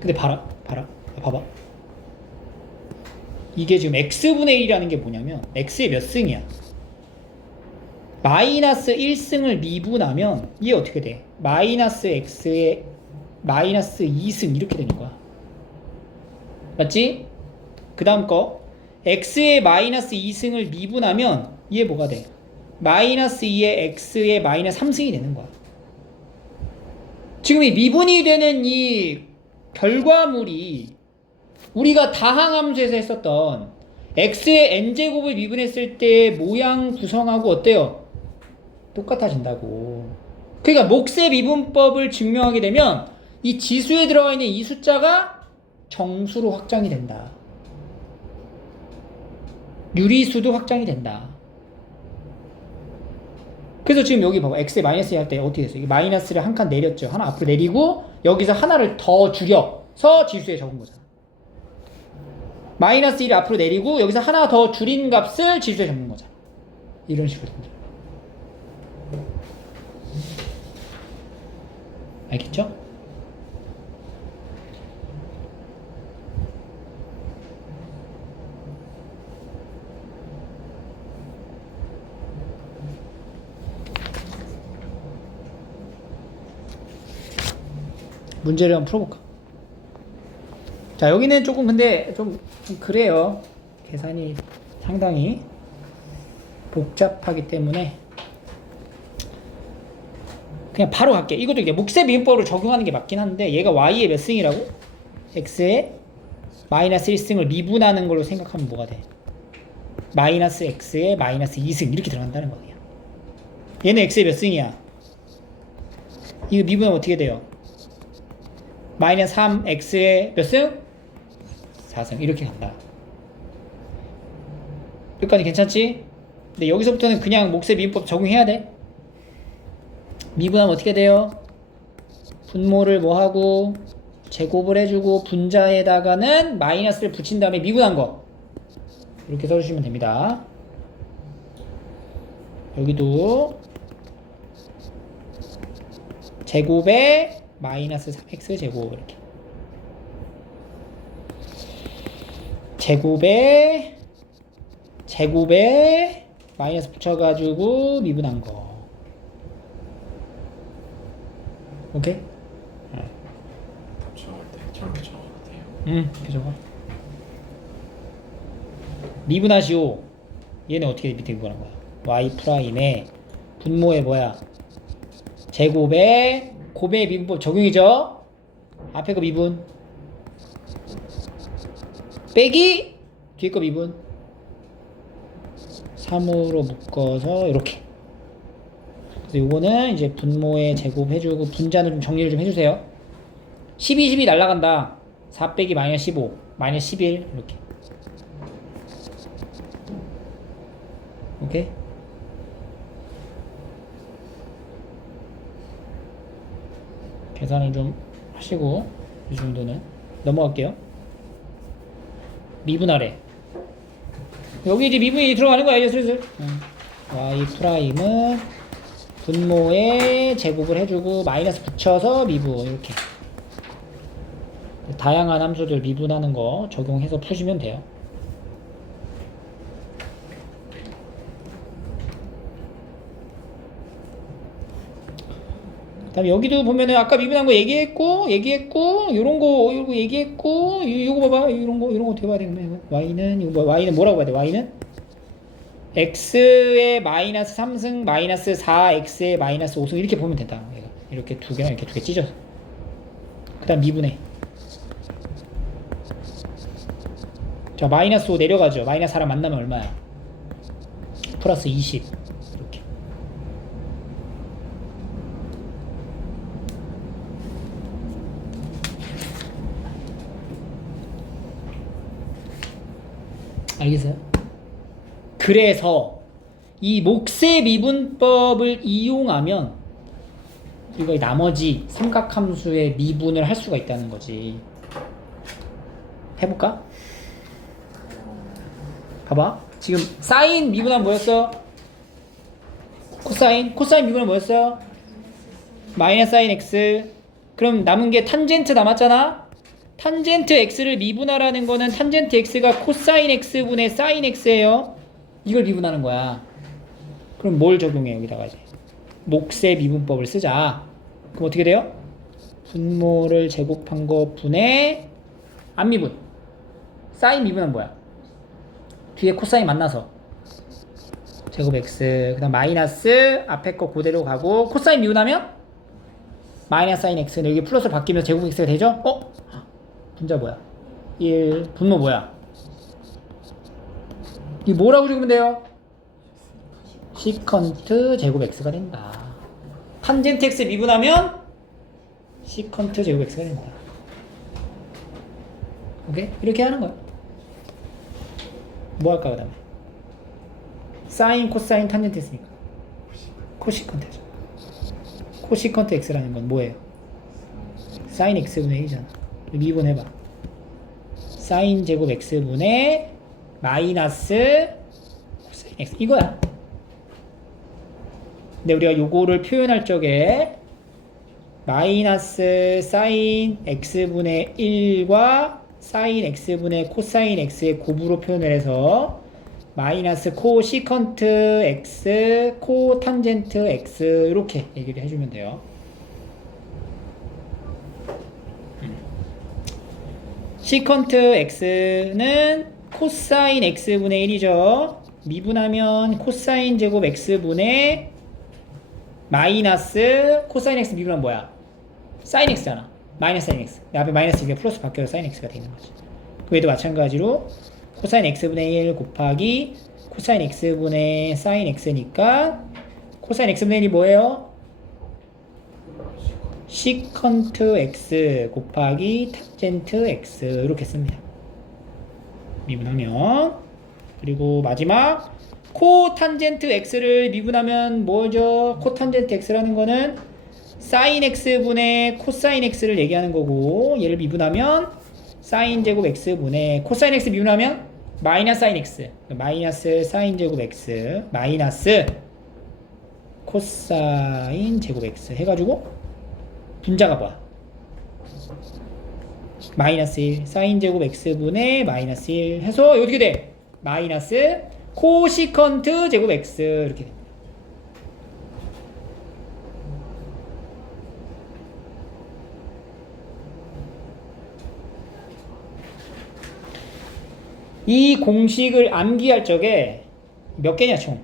근데 봐봐 이게 지금 x분의 1이라는 게 뭐냐면 x의 몇 승이야? 마이너스 1승을 미분하면 이게 어떻게 돼? 마이너스 x의 마이너스 2승 이렇게 되는 거야. 맞지? 그 다음 거 x의 마이너스 2승을 미분하면 이게 뭐가 돼? 마이너스 2의 x의 마이너스 3승이 되는 거야. 지금 이 미분이 되는 이 결과물이 우리가 다항함수에서 했었던 x의 n제곱을 미분했을 때 모양 구성하고 어때요? 똑같아진다고. 그러니까 목세 미분법을 증명하게 되면 이 지수에 들어가 있는 이 숫자가 정수로 확장이 된다. 유리수도 확장이 된다. 그래서 지금 여기 봐봐. x에 마이너스 2 할 때 어떻게 됐어요? 이 마이너스를 한 칸 내렸죠. 하나 앞으로 내리고 여기서 하나를 더 줄여서 지수에 적은 거잖아. 마이너스 1을 앞으로 내리고 여기서 하나 더 줄인 값을 지수에 적는 거잖아. 이런 식으로 됩니다. 알겠죠? 문제를 한번 풀어볼까? 자, 여기는 조금 근데 좀 그래요. 계산이 상당히 복잡하기 때문에 그냥 바로 갈게. 이것도 이게 목세 미분법으로 적용하는 게 맞긴 한데 얘가 y의 몇 승이라고? x의 마이너스 1승을 미분하는 걸로 생각하면 뭐가 돼? 마이너스 x의 마이너스 2승 이렇게 들어간다는 거예요. 얘는 x의 몇 승이야? 이거 미분하면 어떻게 돼요? 마이너스 3x의 몇 승? 4승 이렇게 간다. 여기까지 괜찮지? 근데 여기서부터는 그냥 목세 미분법 적용해야 돼. 미분하면 어떻게 돼요? 분모를 뭐하고 제곱을 해주고 분자에다가는 마이너스를 붙인 다음에 미분한 거 이렇게 써주시면 됩니다. 여기도 제곱에 마이너스 3x 제곱 이렇게 제곱에 마이너스 붙여가지고 미분한 거. 오케이? 적을 때 저렇게 적어도 돼요. 이렇게 적어. 미분하시오. 얘는 어떻게 밑에 미분한 거야? y 프라임에 분모에 뭐야? 제곱에 곱의 미분법 적용이죠? 앞에 거 미분 빼기 뒤에 거 미분 3으로 묶어서 이렇게. 그래서 요거는 이제 분모에 제곱 해주고 분자는 좀 정리를 좀 해주세요. 12, 12 날라간다. 4 빼기 마이너스 15 마이너스 11 이렇게. 오케이? 계산을 좀 하시고 이 정도는 넘어갈게요. 미분하래. 여기 이제 미분이 들어가는 거야 이제 슬슬. y 프라임은 분모에 제곱을 해주고 마이너스 붙여서 미분 이렇게 다양한 함수들 미분하는 거 적용해서 푸시면 돼요. 그다음에 여기도 보면은 아까 미분한 거 얘기했고 요런 거 요거 얘기했고 요거 봐봐 요런 거 어떻게 봐야 되겠네. y는 이거 뭐 y는 뭐라고 봐야 돼? y는 x의 마이너스 3승 마이너스 4x의 마이너스 5승 이렇게 보면 된다. 얘가 이렇게 두 개나 이렇게 두 개 찢어서. 그다음 미분해. 자 마이너스 5 내려가죠. 마이너스 4랑 만나면 얼마야? 플러스 20 이렇게. 알겠어요? 그래서 이 목세 미분법을 이용하면 이거 나머지 삼각함수의 미분을 할 수가 있다는 거지. 해볼까? 봐봐. 지금 사인 미분하면 뭐였어? 코사인 미분하면 뭐였어요? 마이너스 사인 x. 그럼 남은 게 탄젠트 남았잖아. 탄젠트 x를 미분하라는 거는 탄젠트 x가 코사인 x분의 사인 x예요. 이걸 미분하는 거야. 그럼 뭘 적용해 여기다가 이제 몫의 미분법을 쓰자. 그럼 어떻게 돼요? 분모를 제곱한 거 분의 안 미분. 사인 미분은 뭐야? 뒤에 코사인 만나서 제곱 x 그다음 마이너스 앞에 거 그대로 가고 코사인 미분하면 마이너스 사인 x 여기 플러스로 바뀌면서 제곱 x가 되죠? 분자 뭐야? 1 분모 뭐야? 이 뭐라고 적으면 돼요? 시컨트 제곱 x가 된다. 탄젠트 x 미분하면 시컨트 제곱 x가 된다. 오케이? 이렇게 하는 거야. 뭐 할까 그다음에? 사인, 코사인, 탄젠트 했으니까 코시컨트죠. 코시컨트 x라는 건 뭐예요? 사인 x분의 1이잖아. 미분해봐. 사인 제곱 x분의 마이너스 코사인 x 이거야. 근데 우리가 요거를 표현할 적에 마이너스 사인 x분의 1과 사인 x분의 코사인 x의 곱으로 표현을 해서 마이너스 코 시컨트 x 코 탄젠트 x 이렇게 얘기를 해주면 돼요. 시컨트 x는 코사인 x분의 1이죠. 미분하면 코사인 제곱 x분의 마이너스 코사인 x 미분하면 뭐야? 사인 x잖아. 마이너스 사인 x. 앞에 마이너스 이게 플러스 바뀌어서 사인 x가 되는 거지. 그 외에도 마찬가지로 코사인 x분의 1 곱하기 코사인 x분의 사인 x니까 코사인 x분의 1이 뭐예요? 시컨트 x 곱하기 탄젠트 x 이렇게 씁니다. 미분하면 그리고 마지막 코탄젠트 x를 미분하면 뭐죠? 코탄젠트 x라는 거는 사인 x분의 코사인 x를 얘기하는 거고 얘를 미분하면 사인 제곱 x분의 코사인 x 미분하면 마이너스 사인 x 마이너스 사인 제곱 x 마이너스 코사인 제곱 x 해가지고 분자가 뭐야? 마이너스 1 사인 제곱 x분의 마이너스 1 해서 어떻게 돼? 마이너스 코시컨트 제곱 x 이렇게 됩니다. 이 공식을 암기할 적에 몇 개냐 총?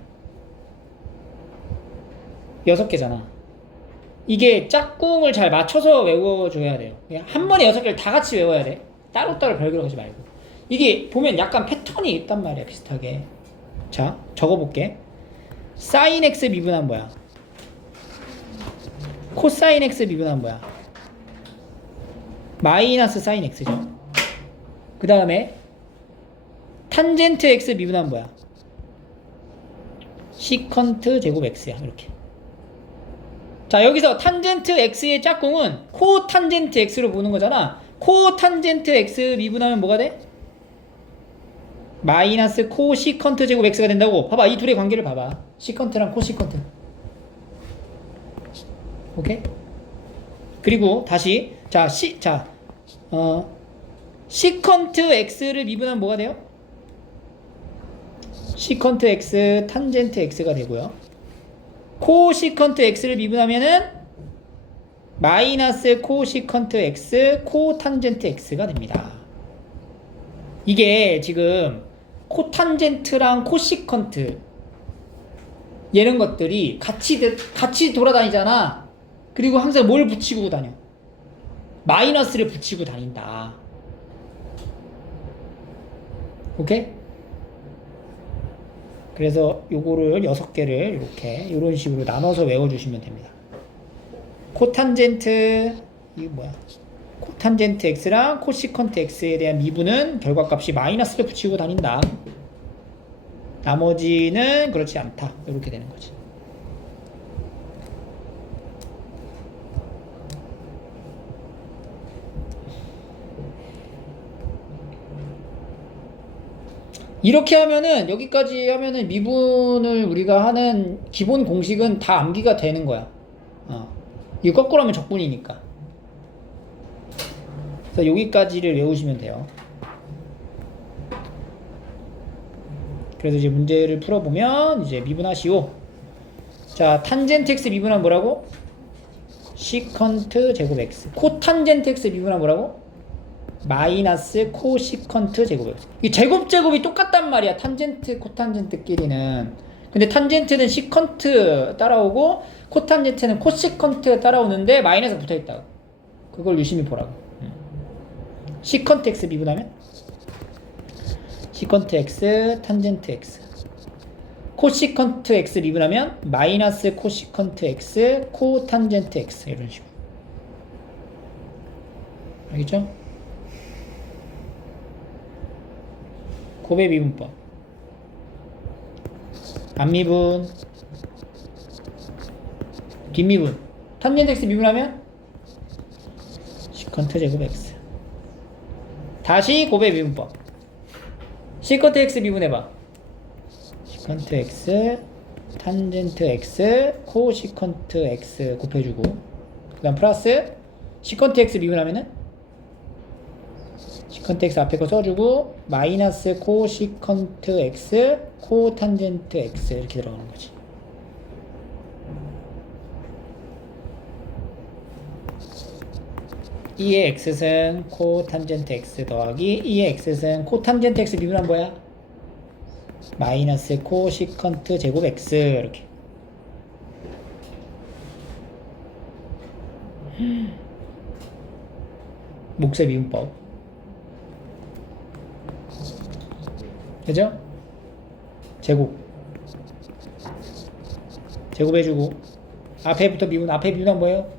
6개잖아. 이게 짝꿍을 잘 맞춰서 외워줘야 돼요. 한 번에 6개를 다 같이 외워야 돼. 따로따로 별개로 하지 말고. 이게 보면 약간 패턴이 있단 말이야 비슷하게. 자 적어볼게. 사인 x 미분하면 뭐야? 코사인 x 미분하면 뭐야? 마이너스 사인 x죠. 그 다음에 탄젠트 x 미분하면 뭐야? 시컨트 제곱 x야. 이렇게. 자 여기서 탄젠트 x의 짝꿍은 코탄젠트 x로 보는 거잖아. 코탄젠트 x 미분하면 뭐가 돼? 마이너스 코시컨트 제곱 x가 된다고. 봐봐 이 둘의 관계를 봐봐. 시컨트랑 코시컨트. 오케이? 그리고 다시 시컨트 x를 미분하면 뭐가 돼요? 시컨트 x 탄젠트 x가 되고요. 코시컨트 x를 미분하면은 마이너스 코시컨트 x 코탄젠트 x가 됩니다. 이게 지금 코탄젠트랑 코시컨트 이런 것들이 같이 돌아다니잖아. 그리고 항상 뭘 붙이고 다녀? 마이너스를 붙이고 다닌다. 오케이? 그래서 요거를 6개를 이렇게 이런 식으로 나눠서 외워주시면 됩니다. 코탄젠트 이게 뭐야? 코탄젠트 x랑 코시컨트 x에 대한 미분은 결과값이 마이너스를 붙이고 다닌다. 나머지는 그렇지 않다. 이렇게 되는 거지. 이렇게 하면은 여기까지 하면은 미분을 우리가 하는 기본 공식은 다 암기가 되는 거야. 이거 거꾸로 하면 적분이니까. 그래서 여기까지를 외우시면 돼요. 그래서 이제 문제를 풀어보면 이제 미분하시오. 자, 탄젠트 x 미분하면 뭐라고? 시컨트 제곱 x. 코탄젠트 x 미분하면 뭐라고? 마이너스 코시컨트 제곱 x. 이 제곱이 똑같단 말이야. 탄젠트 코탄젠트끼리는. 근데 탄젠트는 시컨트 따라오고 코탄젠트는 코시컨트 따라오는데 마이너스 붙어있다. 그걸 유심히 보라고. 시컨트 x 미분하면 시컨트 x 탄젠트 x. 코시컨트 x 미분하면 마이너스 코시컨트 x 코탄젠트 x. 이런 식으로. 알겠죠? 곱의 미분법. 앞미분, 뒷미분. 탄젠트 x 미분하면 시컨트 제곱 x. 다시 곱의 미분법. 시컨트 x 미분해봐. 시컨트 x, 탄젠트 x, 코시컨트 x 곱해주고, 그 다음 플러스 시컨트 x 미분하면은 시컨트 x 앞에 거 써주고 마이너스 코시컨트 x, 코탄젠트 x 이렇게 들어가는 거지. E의 x승 코탄젠트 x 더하기 E의 x승 코탄젠트 x 미분하면 뭐야? 마이너스 코시컨트 제곱 x 이렇게. 목세 미분법. 그죠? 제곱해주고 앞에부터 미분. 앞에 미분하면 뭐예요?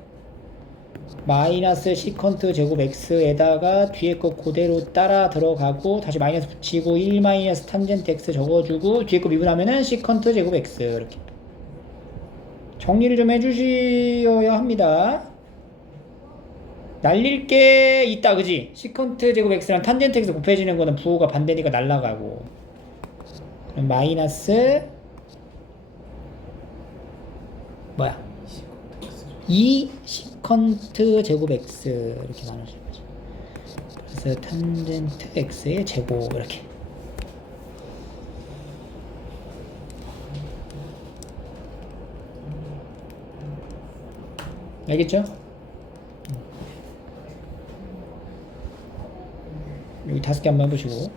마이너스 시컨트 제곱 x에다가 뒤에 거 그대로 따라 들어가고 다시 마이너스 붙이고 1 마이너스 탄젠트 x 적어주고 뒤에 거 미분하면은 시컨트 제곱 x 이렇게 정리를 좀 해주셔야 합니다. 날릴 게 있다, 그지? 시컨트 제곱 x랑 탄젠트 x 곱해지는 거는 부호가 반대니까 날라가고. 그럼 마이너스 뭐야? 2 시컨트 제곱 x 이렇게 나눠지는 거죠. 그래서 탄젠트 x의 제곱 이렇게. 알겠죠? 여기 5개 한번 해보시고.